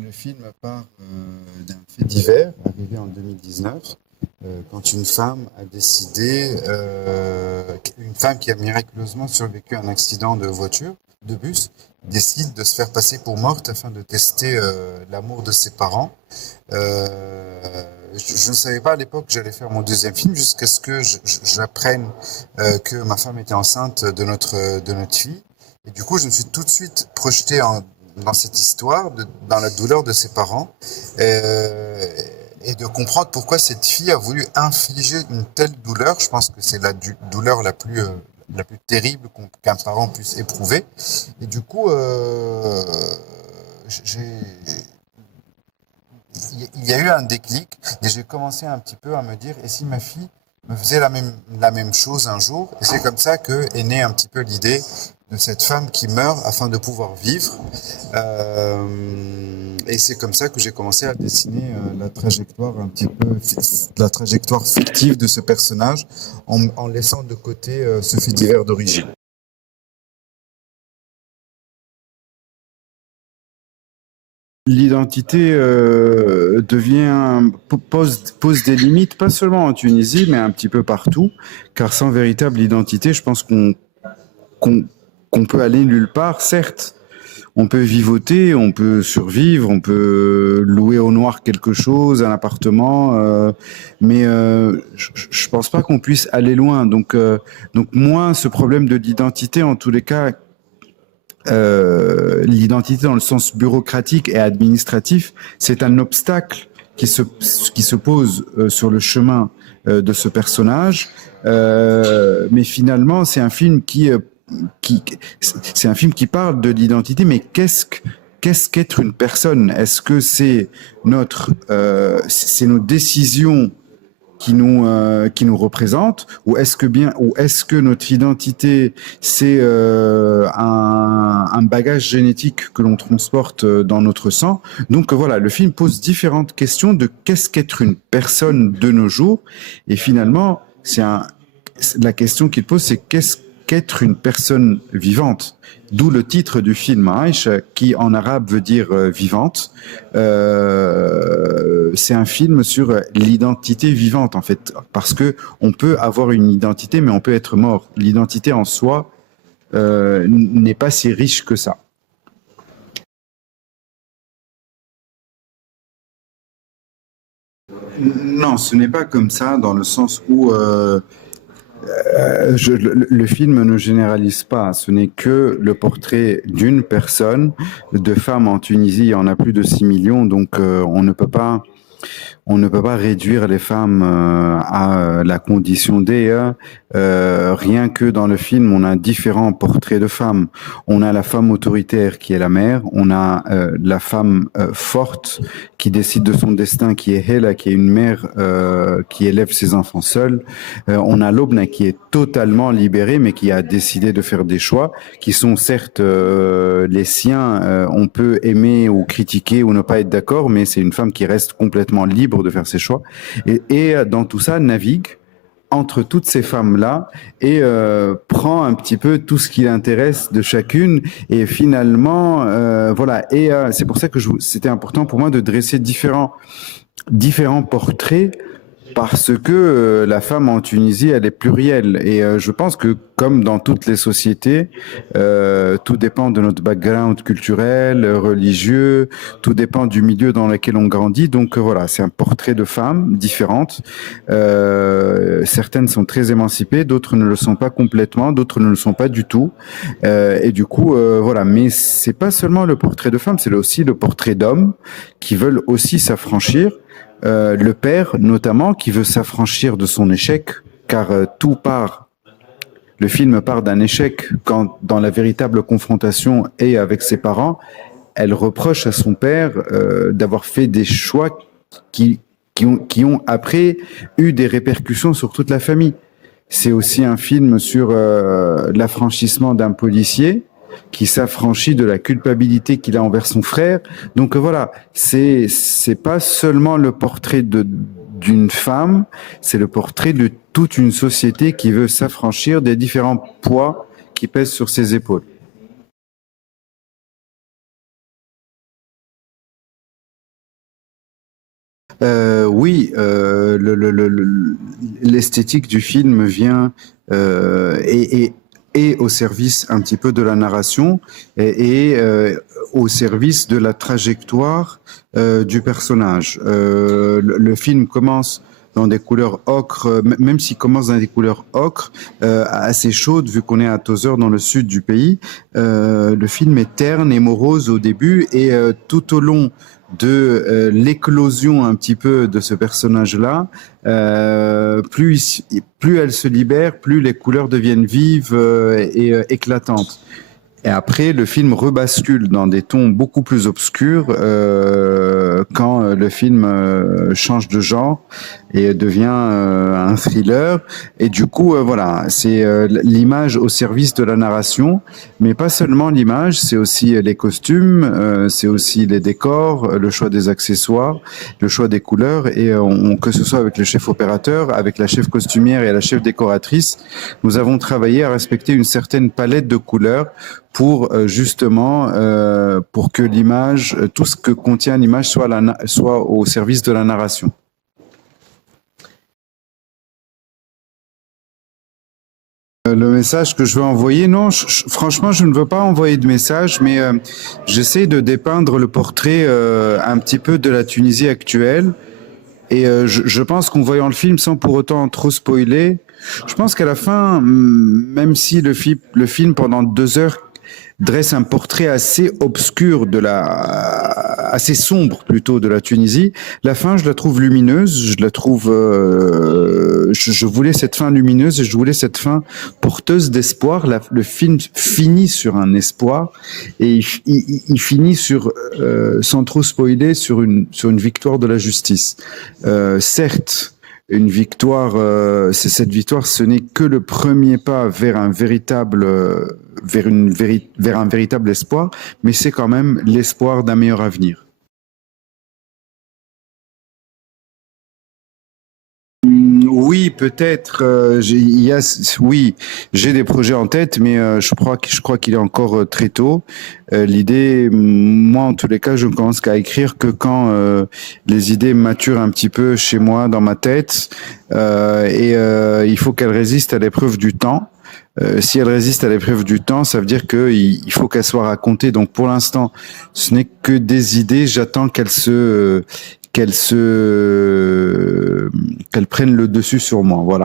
Le film part d'un fait divers arrivé en 2019, quand une femme a décidé, une femme qui a miraculeusement survécu à un accident de voiture, de bus, décide de se faire passer pour morte afin de tester l'amour de ses parents. Je ne savais pas à l'époque que j'allais faire mon deuxième film jusqu'à ce que j'apprenne que ma femme était enceinte de notre fille. Et du coup, je me suis tout de suite projeté dans cette histoire, dans la douleur de ses parents, euh, et de comprendre pourquoi cette fille a voulu infliger une telle douleur. Je pense que c'est la douleur la plus terrible qu'un parent puisse éprouver. Et du coup, j'ai il y a eu un déclic et j'ai commencé un petit peu à me dire, et si ma fille me faisait la même chose un jour? Et c'est comme ça que est née un petit peu l'idée de cette femme qui meurt afin de pouvoir vivre. Et c'est comme ça que j'ai commencé à dessiner la trajectoire un petit peu, la trajectoire fictive de ce personnage en laissant de côté ce fait divers d'origine. L'identité pose des limites, pas seulement en Tunisie, mais un petit peu partout, car sans véritable identité, je pense qu'on, qu'on peut aller nulle part. Certes, on peut vivoter, on peut survivre, on peut louer au noir quelque chose, un appartement, mais je pense pas qu'on puisse aller loin. Donc moi, ce problème de l'identité, en tous les cas, l'identité dans le sens bureaucratique et administratif, c'est un obstacle qui se pose sur le chemin de ce personnage. Mais finalement, qui, c'est un film qui parle de l'identité, mais qu'est-ce qu'être une personne? Est-ce que c'est nos décisions qui nous représente, ou est-ce que notre identité c'est un bagage génétique que l'on transporte dans notre sang. Donc voilà, le film pose différentes questions de qu'est-ce qu'être une personne de nos jours, et finalement la question qu'il pose, c'est qu'est-ce qu'être une personne vivante, d'où le titre du film Aïch, qui en arabe veut dire vivante. C'est un film sur l'identité vivante, en fait, parce que on peut avoir une identité, mais on peut être mort. L'identité en soi n'est pas si riche que ça. Non, ce n'est pas comme ça, dans le sens où le film ne généralise pas. Ce n'est que le portrait d'une personne. De femmes en Tunisie, il y en a plus de 6 millions, donc on ne peut pas réduire les femmes à la condition d'EA. Rien que dans le film, on a différents portraits de femmes. On a la femme autoritaire qui est la mère, on a la femme forte qui décide de son destin, qui est Hela, qui est une mère qui élève ses enfants seule. On a Lobna qui est totalement libérée, mais qui a décidé de faire des choix qui sont certes les siens. On peut aimer ou critiquer ou ne pas être d'accord, mais c'est une femme qui reste complètement libre de faire ses choix. Et dans tout ça, navigue entre toutes ces femmes-là et prend un petit peu tout ce qui l'intéresse de chacune. Et finalement, voilà. Et c'est pour ça que c'était important pour moi de dresser différents portraits, parce que la femme en Tunisie, elle est plurielle. Et je pense que, comme dans toutes les sociétés, tout dépend de notre background culturel, religieux, tout dépend du milieu dans lequel on grandit. Donc voilà, c'est un portrait de femmes différentes. Certaines sont très émancipées, d'autres ne le sont pas complètement, d'autres ne le sont pas du tout. Et du coup, voilà. Mais c'est pas seulement le portrait de femmes, c'est aussi le portrait d'hommes qui veulent aussi s'affranchir, le père notamment qui veut s'affranchir de son échec, car le film part d'un échec quand dans la véritable confrontation est avec ses parents, elle reproche à son père d'avoir fait des choix qui, qui ont après eu des répercussions sur toute la famille. C'est aussi un film sur l'affranchissement d'un policier qui s'affranchit de la culpabilité qu'il a envers son frère. Donc voilà, c'est pas seulement le portrait d'une femme, c'est le portrait de toute une société qui veut s'affranchir des différents poids qui pèsent sur ses épaules. Oui, l'esthétique du film vient et au service un petit peu de la narration et au service de la trajectoire du personnage. Le film commence dans des couleurs ocre, même s'il commence dans des couleurs ocre, assez chaudes, vu qu'on est à Tozeur dans le sud du pays. Le film est terne et morose au début et tout au long de l'éclosion un petit peu de ce personnage-là, plus elle se libère, plus les couleurs deviennent vives et éclatantes. Et après, le film rebascule dans des tons beaucoup plus obscurs quand le film change de genre et devient un thriller. Et du coup, voilà, c'est l'image au service de la narration, mais pas seulement l'image, c'est aussi les costumes, c'est aussi les décors, le choix des accessoires, le choix des couleurs. Et que ce soit avec le chef opérateur, avec la chef costumière et la chef décoratrice, nous avons travaillé à respecter une certaine palette de couleurs pour justement pour que l'image, tout ce que contient l'image soit au service de la narration. Le message que je veux envoyer, non, franchement, je ne veux pas envoyer de message, mais j'essaie de dépeindre le portrait un petit peu de la Tunisie actuelle. Et je pense qu'en voyant le film, sans pour autant trop spoiler, je pense qu'à la fin, même si le film pendant 2 heures dresse un portrait assez obscur assez sombre plutôt de la Tunisie. La fin, je la trouve lumineuse, je la trouve, je voulais cette fin lumineuse et je voulais cette fin porteuse d'espoir. Le film finit sur un espoir et il finit sans trop spoiler, sur une victoire de la justice. Certes, une victoire, cette victoire, ce n'est que le premier pas vers un véritable espoir, mais c'est quand même l'espoir d'un meilleur avenir. Oui, peut-être. Oui, j'ai des projets en tête, mais je crois qu'il est encore très tôt. L'idée, moi, en tous les cas, je ne commence qu'à écrire que quand les idées maturent un petit peu chez moi, dans ma tête, il faut qu'elles résistent à l'épreuve du temps. Si elles résistent à l'épreuve du temps, ça veut dire qu'il faut qu'elles soient racontées. Donc, pour l'instant, ce n'est que des idées. J'attends qu'elles prennent le dessus sur moi. Voilà.